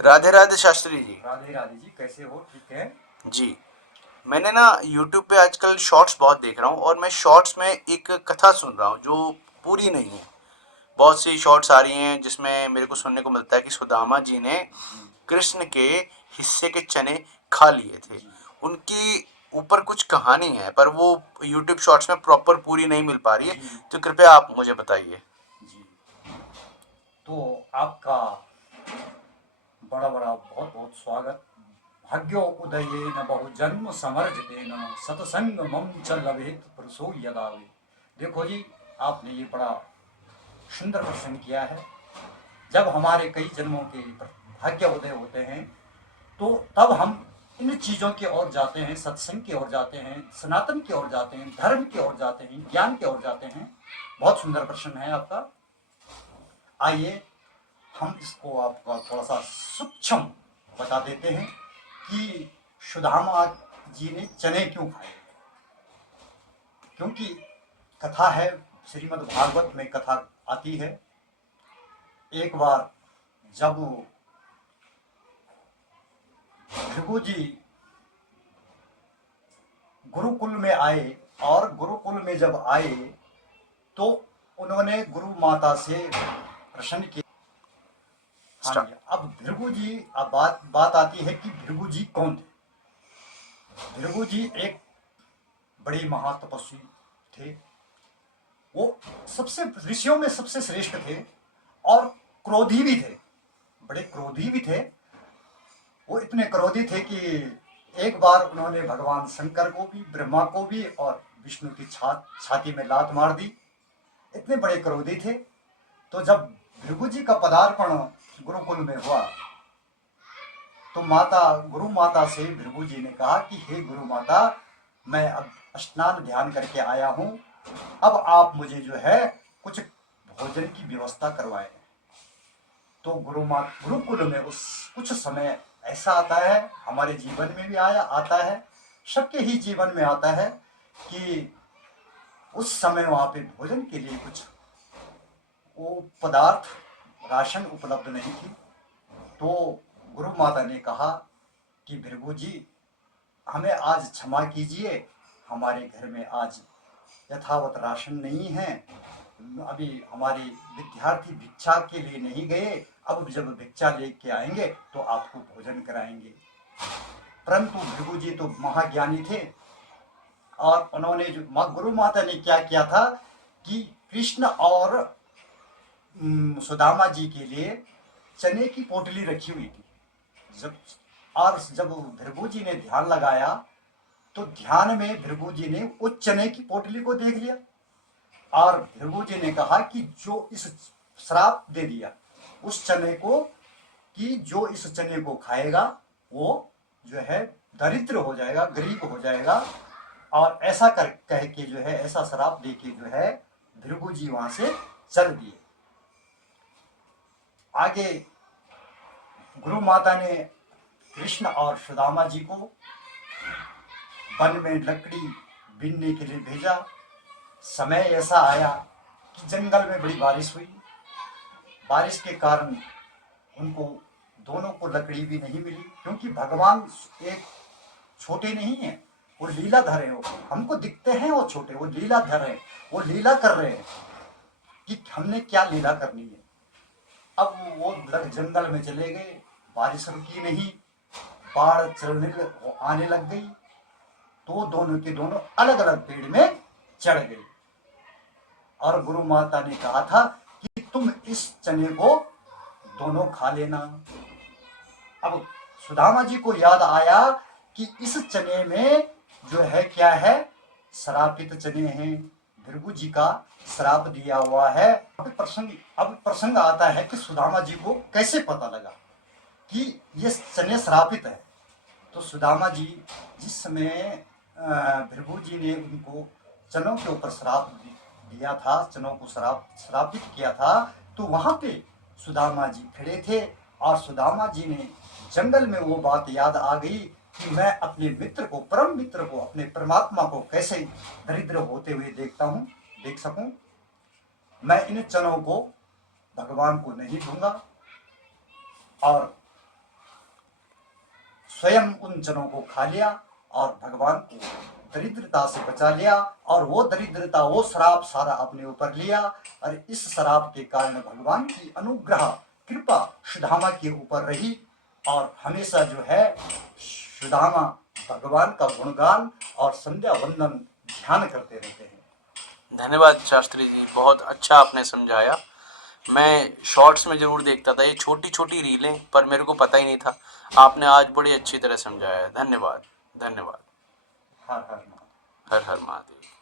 राधे राधे शास्त्री जी। राधे राधे जी, कैसे हो? ठीक है। जी, मैंने ना यूट्यूब पे आजकल शॉर्ट्स बहुत देख रहा हूँ और मैं शॉर्ट्स में एक कथा सुन रहा हूँ जो पूरी नहीं है। बहुत सी शॉर्ट्स आ रही हैं जिसमें मेरे को जी सुनने को मिलता है कि सुदामा जी ने जी कृष्ण के हिस्से के चने खा लिए थे। जी उनकी ऊपर कुछ कहानी है पर वो यूट्यूब शॉर्ट्स में प्रॉपर पूरी नहीं मिल पा रही है, जी तो कृपया आप मुझे बताइए। जी। तो आपका बड़ा बड़ा बहुत बहुत स्वागत। भाग्यो उदयेन बहुजन्म समर्जितेन सतसंग मम च लभेत पुरुषो यदावे। देखो जी, आपने ये बड़ा सुंदर प्रश्न किया है। जब हमारे कई जन्मों के भाग्य उदय होते हैं तो तब हम इन चीज़ों की ओर जाते हैं, सत्संग की ओर जाते हैं, सनातन की ओर जाते हैं, धर्म की ओर जाते हैं, ज्ञान की ओर जाते हैं। बहुत सुंदर प्रश्न है आपका। आइए हम इसको आपका थोड़ा सा सूक्ष्म बता देते हैं कि सुदामा जी ने चने क्यों खाए। क्योंकि कथा है, श्रीमद् भागवत में कथा आती है। एक बार जब भृगु जी गुरुकुल में आए, और गुरुकुल में जब आए तो उन्होंने गुरु माता से प्रश्न किया। हाँ स्टार्ट। जी, अब भृगु जी, अब बात बात आती है कि भृगु जी कौन थे। भृगु जी एक बड़े महातपस्वी थे। वो सबसे ऋषियों में सबसे श्रेष्ठ थे और क्रोधी भी थे, बड़े क्रोधी भी थे। वो इतने क्रोधी थे कि एक बार उन्होंने भगवान शंकर को भी, ब्रह्मा को भी और विष्णु की छाती में लात मार दी। इतने बड़े क्रोधी थे। तो जब भृगु जी का पदार्पण गुरुकुल में हुआ तो माता, गुरु माता से भृगु जी ने कहा कि हे गुरु माता, मैं अब स्नान ध्यान करके आया हूँ, अब आप मुझे जो है कुछ भोजन की व्यवस्था करवाएं। तो गुरुकुल में उस कुछ समय ऐसा आता है, हमारे जीवन में भी आया आता है, सबके ही जीवन में आता है कि उस समय वहाँ पे भोजन के लिए कुछ वो पदार्थ, राशन उपलब्ध नहीं थी। तो गुरु माता ने कहा कि भृगु जी, हमें आज क्षमा कीजिए, हमारे घर में आज यथावत राशन नहीं है। अभी हमारे विद्यार्थी भिक्षा के लिए नहीं गए, अब जब भिक्षा लेके आएंगे तो आपको भोजन कराएंगे। परंतु भृगु जी तो महाज्ञानी थे और उन्होंने जो गुरु माता ने क्या किया था कि कृष्ण और सुदामा जी के लिए चने की पोटली रखी हुई थी। जब भृगु जी ने ध्यान लगाया तो ध्यान में भृगु जी ने उस चने की पोटली को देख लिया और भृगु जी ने कहा कि जो इस श्राप दे दिया उस चने को, कि जो इस चने को खाएगा वो जो है दरिद्र हो जाएगा, गरीब हो जाएगा। और ऐसा कह के जो है, ऐसा श्राप दे के जो है भृगु जी वहां से चल दिए। आगे गुरु माता ने कृष्ण और सुदामा जी को वन में लकड़ी बीनने के लिए भेजा। समय ऐसा आया कि जंगल में बड़ी बारिश हुई। बारिश के कारण उनको दोनों को लकड़ी भी नहीं मिली, क्योंकि भगवान एक छोटे नहीं है, वो लीलाधर है। वो हमको दिखते हैं वो छोटे, वो लीलाधर है, वो लीला कर रहे हैं कि हमने क्या लीला करनी है। अब वो जंगल में चले गए, बारिश रुकी नहीं, बाढ़ आने लग गई। तो दोनों के दोनों अलग अलग पेड़ में चढ़ गए और गुरु माता ने कहा था कि तुम इस चने को दोनों खा लेना। अब सुदामा जी को याद आया कि इस चने में जो है क्या है, श्रापित चने हैं, भृगु जी का श्राप दिया हुआ है। अब प्रसंग आता है कि सुदामा जी को कैसे पता लगा कि ये चने श्रापित है। तो सुदामा जी जिस समय भृगु जी ने उनको चनों के ऊपर श्राप दिया था, चनों को श्रापित किया था, तो वहां पे सुदामा जी खड़े थे और सुदामा जी ने जंगल में वो बात याद आ गई कि मैं अपने मित्र को, परम मित्र को, अपने परमात्मा को कैसे दरिद्र होते हुए देख सकूं। मैं इन चनों को भगवान को नहीं दूंगा और स्वयं उन जनों को खा लिया और भगवान को दरिद्रता से बचा लिया, और वो दरिद्रता, वो श्राप सारा अपने ऊपर लिया। और इस श्राप के कारण भगवान की अनुग्रह कृपा सुदामा के ऊपर रही, और हमेशा जो है सुदामा भगवान का गुणगान और संध्या वंदन ध्यान करते रहते हैं। धन्यवाद शास्त्री जी, बहुत अच्छा आपने समझाया। मैं शॉर्ट्स में ज़रूर देखता था ये छोटी छोटी रीलें, पर मेरे को पता ही नहीं था। आपने आज बड़ी अच्छी तरह समझाया। धन्यवाद, धन्यवाद। हर हर महादेव। हर हर महादेव।